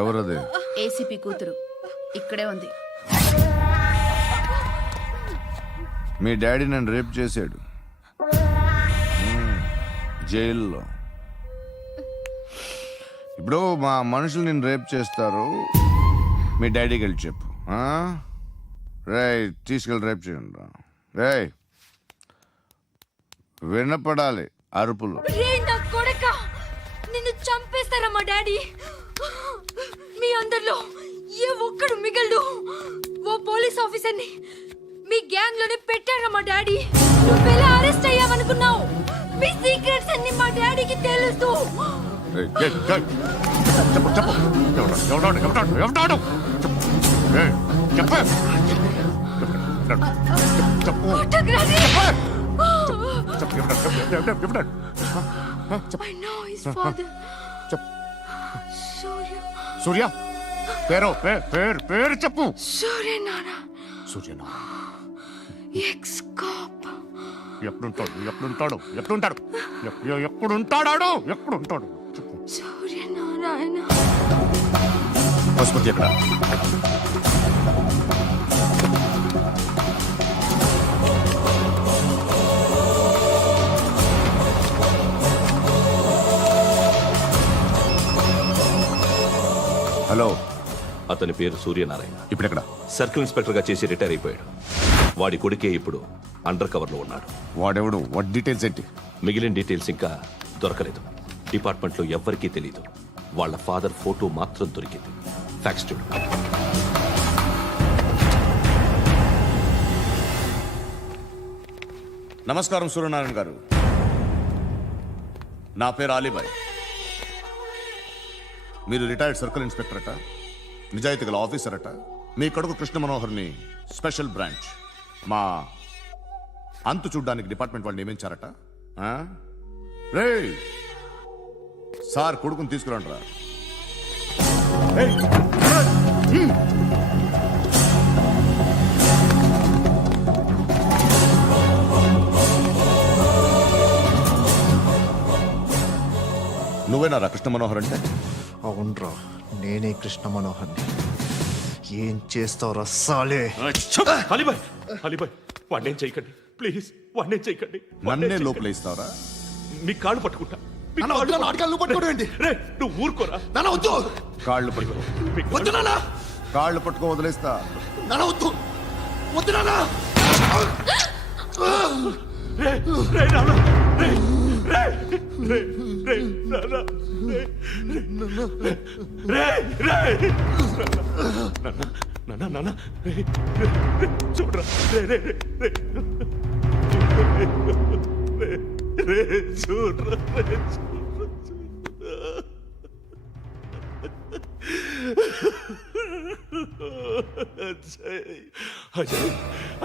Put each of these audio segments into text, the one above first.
ఎవరది? ఏసీపీ కూతురు ఇక్కడే ఉంది. మీ డాడీ నన్ను రేప్ చేశాడు జైల్లో. ఇప్పుడు మా మనుషులు నేను రేప్ చేస్తారు, మీ డాడీకి వెళ్ళి చెప్పు. రేయ్ తీసుకెళ్ళి రేప్ చేయండి. రేయ్ వినపడాలి అరుపులు. నిన్ను చంపేస్తారా మా డాడీ? మీ అందరిలో ఏ ఒక్కడు మిగలడు. ఓ పోలీస్ ఆఫీసర్ని మీ గ్యాంగ్ లోనే పెట్టారా మా డాడీ? నువ్వెలా అరెస్ట్ అయ్యావనుకున్నావు? మీ సీక్రెట్స్ అన్ని మా డాడీకి తెలుసు. సూర్య పేరు పేరు చెప్పు. సూర్యనారాయణ. Suryanarayana ex cop. ఎప్పుడుంటాడు సూర్యనారాయణ. పశుపతి ఎక్కడ? హలో, అతని పేరు సూర్యనారాయణ. ఇప్పుడెక్కడ? సర్కిల్ ఇన్స్పెక్టర్ గా చేసి రిటైర్ అయిపోయాడు. వాడి కొడుకే ఇప్పుడు అండర్ కవర్ లో ఉన్నాడు. వాడెవడు? వాడి డీటెయిల్స్ ఏంటి? మిగిలిన డీటెయిల్స్ ఇంకా దొరకలేదు. డిపార్ట్మెంట్ లో ఎవ్వరికీ తెలియదు. వాళ్ళ ఫాదర్ ఫోటో మాత్రం దొరికింది. ఫ్యాక్స్ చూడు. నమస్కారం సూర్యనారాయణ గారు. నా పేరు అలీబాయ్. మీరు రిటైర్డ్ సర్కిల్ ఇన్స్పెక్టర్ అట, నిజాయితీ గల ఆఫీసర్ అట. మీ కొడుకు కృష్ణ మనోహర్ని స్పెషల్ బ్రాంచ్ మా అంతు చూడ్డానికి డిపార్ట్మెంట్ వాళ్ళు నియమించారట. రే సార్ కొడుకుని తీసుకురండి రా. నువ్వేనా కృష్ణ మనోహర్ అంటే? అవునరా, నేనే కృష్ణ మనోహర్ని. ఏం చేస్తావురా సాలే? అలీబాయ్, వాడినేం చేయకండి ప్లీజ్, వాడినేం చేయకండి. నన్నే లోపల ఇస్తావరా? మీ కాళ్ళు పట్టుకుంటా. నువ్వు ఊరుకోరా. కాళ్ళు పట్టుకో. కాళ్ళు పట్టుకో వదిలేస్తా. చూడరా చూడరా. అజయ్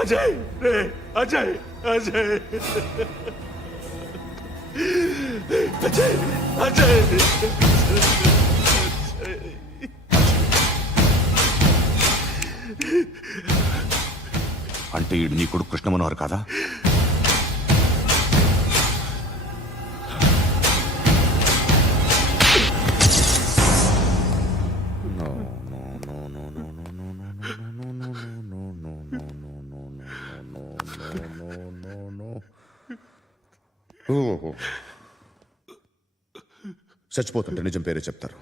అజయ్ అజయ్ అజయ్ అజయ్ అజయ్. అంటే ఈడు నీ కొడుకు కృష్ణ మనోహర్ కాదా? చచ్చిపోతుంటే నిజం పేరే చెప్తారు.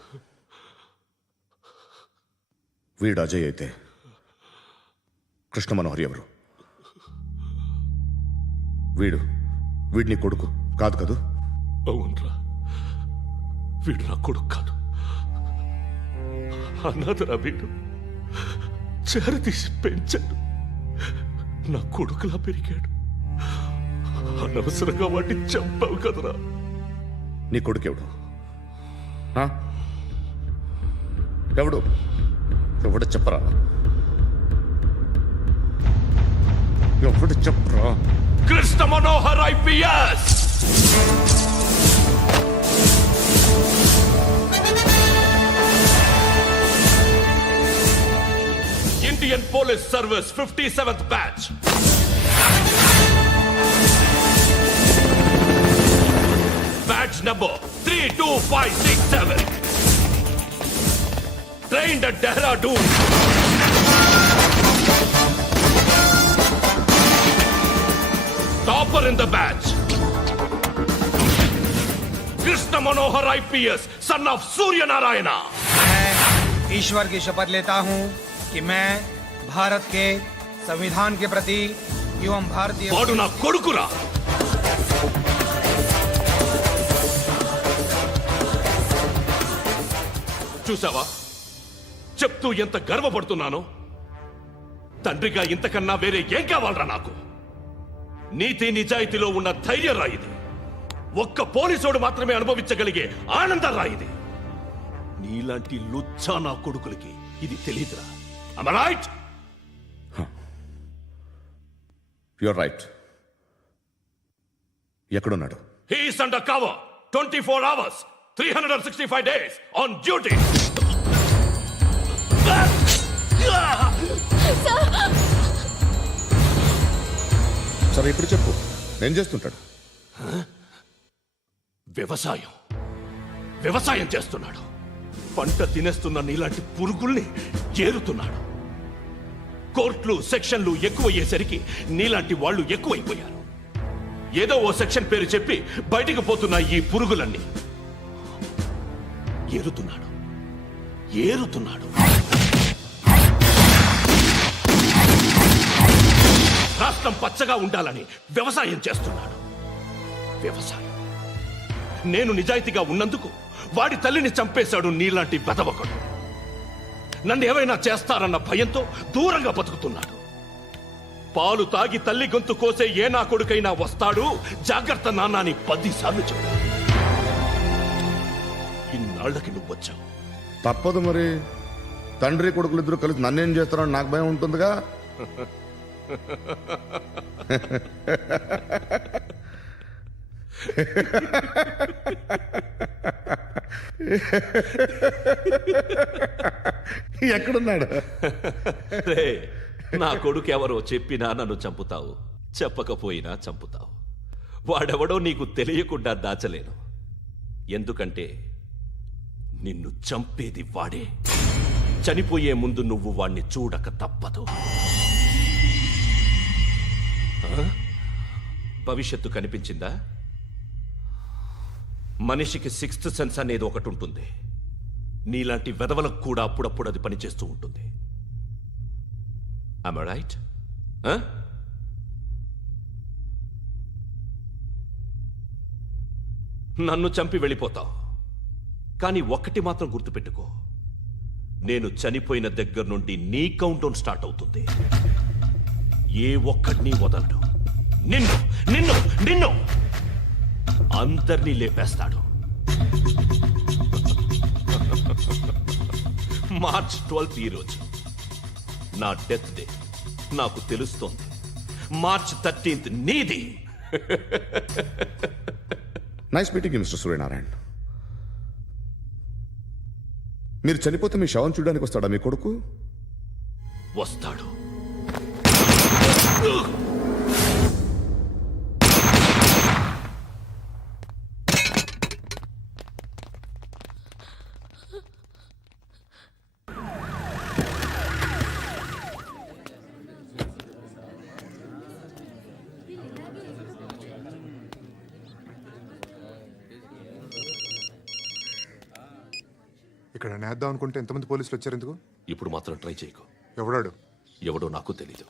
వీడు అజయ్ అయితే కృష్ణ మనోహర్ ఎవరు? వీడిని కొడుకు కాదు కదూ? అవునరా, వీడు నా కొడుకు కాదు. అనాథరా వీడు. చేరతీసి పెంచాడు. నా కొడుకులా పెరిగాడు. అనవసరంగా వాడిని చంపావు కదరా. నీ కొడుకెవడు? ఎవడు? ఎవడు చెప్పరా? ఎవడు చెప్పరా? Krishna Manohar IPS. Indian police service 57th batch. 2567. Trained at Dehradun. Topper in the batch. Krishna Manohar IPS, son of Surya Narayana. मैं ईश्वर की शपथ लेता हूँ कि मैं भारत के संविधान के प्रति एवं भारतीय వాడు నా కొడుకురా. చూసావా చెప్తూ ఎంత గర్వపడుతున్నానో. తండ్రిగా ఇంతకన్నా వేరే ఏం కావాలరా నాకు? నీతి నిజాయితీలో ఉన్న ధైర్యం రా ఇది. ఒక్క పోలీసోడు మాత్రమే అనుభవించగలిగే ఆనందం రా ఇది. నీలాంటి లుచ్చా నా కొడుకులకి ఇది తెలీదురా. Am I right? You're right. ఎక్కడున్నాడు? He is under cover 24 hours 365 days on duty. సరే ఇప్పుడు చెప్పు, ఏం చేస్తుంటాడు? వ్యవసాయం చేస్తున్నాడు. పంట తినేస్తున్న నీలాంటి పురుగుల్ని ఏరుతున్నాడు. కోర్టులు సెక్షన్లు ఎక్కువయ్యేసరికి నీలాంటి వాళ్ళు ఎక్కువైపోయారు. ఏదో ఓ సెక్షన్ పేరు చెప్పి బయటికి పోతున్న ఈ పురుగులన్నీ ఏరుతున్నాడు. రాష్ట్రం పచ్చగా ఉండాలని వ్యవసాయం చేస్తున్నాడు. నేను నిజాయితీగా ఉన్నందుకు వాడి తల్లిని చంపేశాడు నీలాంటి బెదవకుడు. నన్ను ఏమైనా చేస్తారన్న భయంతో దూరంగా బతుకుతున్నాడు. పాలు తాగి తల్లి గొంతు కోసే ఏ నా కొడుకైనా వస్తాడు, జాగ్రత్త నాన్న అని 10 సార్లు చెప్పు. ఇన్నాళ్ళకి నువ్వు వచ్చావు. తప్పదు మరి. తండ్రి కొడుకులు ఇద్దరు కలిసి నన్నేం చేస్తారని నాకు భయం ఉంటుందిగా. ఎక్కడున్నాడు? రే, నా కొడుకు ఎవరో చెప్పినా నన్ను చంపుతావు, చెప్పకపోయినా చంపుతావు. వాడెవడో నీకు తెలియకుండా దాచలేను. ఎందుకంటే నిన్ను చంపేది వాడే. చనిపోయే ముందు నువ్వు వాణ్ణి చూడక తప్పదు. భవిష్యత్తు కనిపించిందా? మనిషికి 6th సెన్స్ అనేది ఒకటి ఉంటుంది. నీలాంటి వెధవలకు కూడా అప్పుడప్పుడు అది పనిచేస్తూ ఉంటుంది. Am I right? నన్ను చంపి వెళ్ళిపోతావు. కానీ ఒక్కటి మాత్రం గుర్తుపెట్టుకో, నేను చనిపోయిన దగ్గర నుండి నీ కౌంటౌన్ స్టార్ట్ అవుతుంది. ఏ ఒక్కడిని వదలడు. నిన్ను నిన్ను నిన్ను అందరినీ లేపేస్తాడు. మార్చ్ 12 ఈ రోజు నా డెత్ డే. నాకు తెలుస్తోంది. మార్చ్ 13 నీది. Nice meeting mister Suryanarayana. మీరు చనిపోతే మీ శవం చూడడానికి వస్తాడా మీ కొడుకు? వస్తాడు. ఇక్కడ నేద్దాం అనుకుంటే ఎంతమంది పోలీసులు వచ్చారు ఎందుకు? ఇప్పుడు మాత్రం ట్రై చేయకు. ఎవడాడు? ఎవడో నాకు తెలీదు.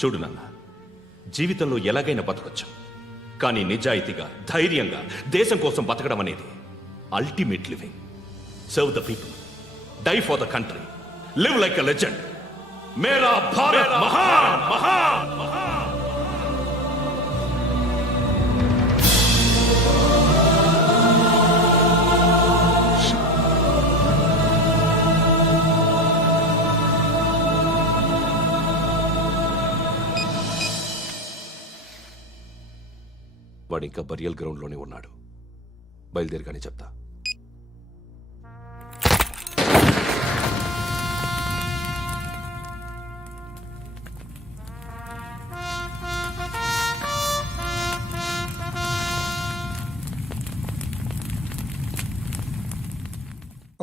చూడు నాన్న, జీవితంలో ఎలాగైనా బతకొచ్చు, కానీ నిజాయితీగా ధైర్యంగా దేశం కోసం బతకడం అనేది ultimate living. Serve the people, die for the country, live like a legend. మేరా భారత్ మహాన్ మహాన్ మహాన్. వాడు ఇంకా బరియల్ గ్రౌండ్లోనే ఉన్నాడు. బయలుదేరగానే చెప్తా.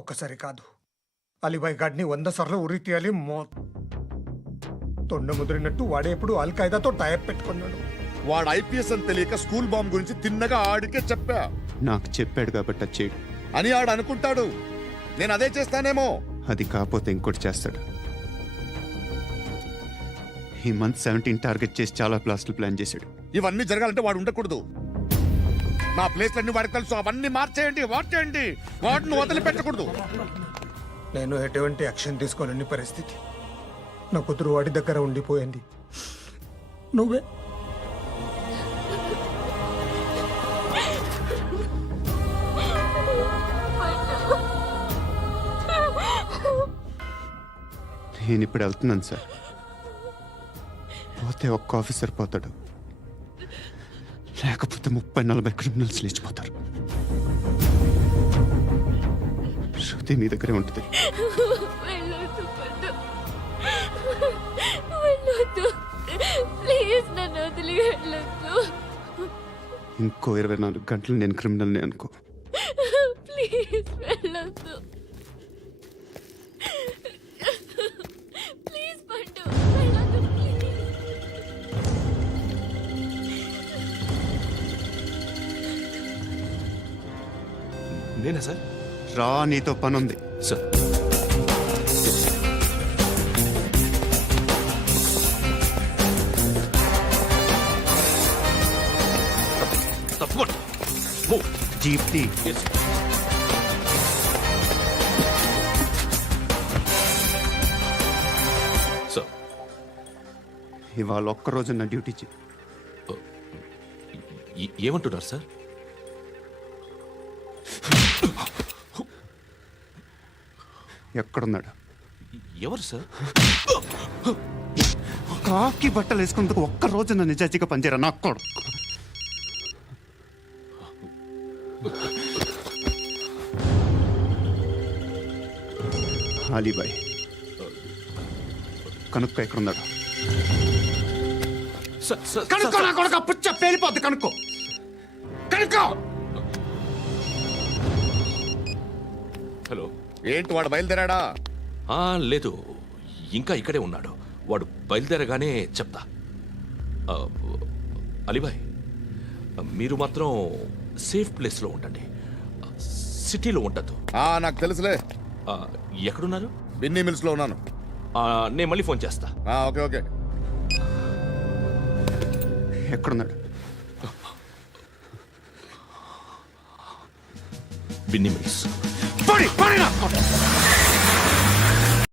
ఒక్కసారి కాదు, అలీబాయ్ గాడిని 100 సార్లు ఉరి తీయాలి. తొండ ముదిరినట్టు వాడే ఎప్పుడు అల్ ఖైదాతో టైప్ పెట్టుకున్నాడు. వాడు ఐపీఎస్ అని తెలియక స్కూల్ బాంబ్ గురించి తిన్నగా ఆడికే చెప్పా నాకు చెప్పాడు కాబట్టి అది చేయడు. అని ఆడు అనుకుంటాడు. నేను అదే చేస్తానేమో. అది కాకపోతే ఇంకోటి చేస్తాడు. ఈ మంత్ 17 టార్గెట్ చేసి చాలా బ్లాస్ట్లు ప్లాన్ చేశాడు. ఇవన్నీ జరగాలంటే వాడు ఉండకూడదు. నా ప్లేస్లన్నీ వాడికి తెలుసు. అవన్నీ మార్చేయండి, వాచేయండి. వాటిని వదిలిపెట్టకూడదు. నేను ఎటువంటి యాక్షన్ తీసుకోలేని పరిస్థితి. నా కూతురు వాడి దగ్గర ఉండిపోయింది. నువ్వే నేను ఇప్పుడు వెళ్తున్నాను సార్. పోతే ఒక్క ఆఫీసర్ పోతాడు, లేకపోతే 30-40 క్రిమినల్స్ లేచిపోతారు. శృతి మీ దగ్గరే ఉంటుంది. వెళ్ళొద్దు పద్దు. వెళ్ళొద్దు. ప్లీజ్ నన్ను వదిలి వెళ్ళొద్దు. ఇంకో 24 గంటలు నేను క్రిమినల్ని అనుకో. ప్లీజ్ వెళ్ళొద్దు. ప్లీజ్ పట్టు వెళ్ళొద్దు. నేనా సార్? రా, నీతో పని ఉంది. సార్, తప్పకుండా. Jeep tea. సార్, ఇవాళ ఒక్కరోజు నా డ్యూటీ చేయి. ఏమంటున్నారు సార్? ఎక్కడున్నాడు? ఎవరు సార్? కాకి బట్టలు వేసుకున్నందుకు ఒక్కరోజు నా నిజాయితీగా పనిచేయరా నాకు కూడా. అలీబాయ్ కనుక్కో ఎక్కడున్నాడు. కనుక్కో నా కొడుకు. పుచ్చ పేలిపోద్ది. కనుక్కో కనుక్కో. హలో. ఏంటి వాడు బయలుదేరాడా? లేదు, ఇంకా ఇక్కడే ఉన్నాడు. వాడు బయలుదేరగానే చెప్తా. అలీబాయ్, మీరు మాత్రం సేఫ్ ప్లేస్లో ఉండండి, సిటీలో ఉండద్దు. నాకు తెలుసులే. ఎక్కడున్నారు? బిన్నీ మిల్స్ లో ఉన్నాను. నేను మళ్ళీ ఫోన్ చేస్తా. Okay okay. ఎక్కడున్నాడు? బిన్నీ మిల్స్. పడి పడి నా